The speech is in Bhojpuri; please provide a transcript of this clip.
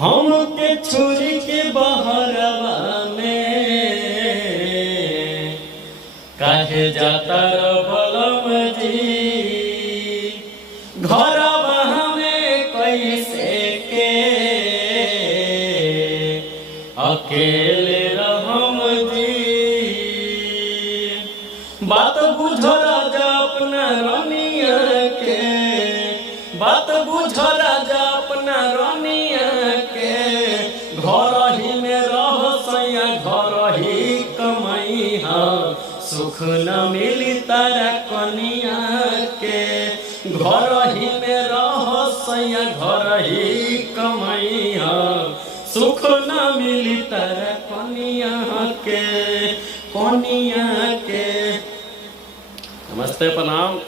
हमके छोरी के बहरवा में काहे जाता बलम जी, घरवा हमें कैसे के अकेले रहम जी। बात बुझ राजा अपना रानिया के, बात बुझ राजा अपना रानिया के, घर ही में रह सैया घर ही कमैहा, सुख न मिली तारा कनिया के। घर ही में रह सैया घर ही कमैहा, सुख न मिली तारा कनिया के, कनिया के। नमस्ते, प्रणाम।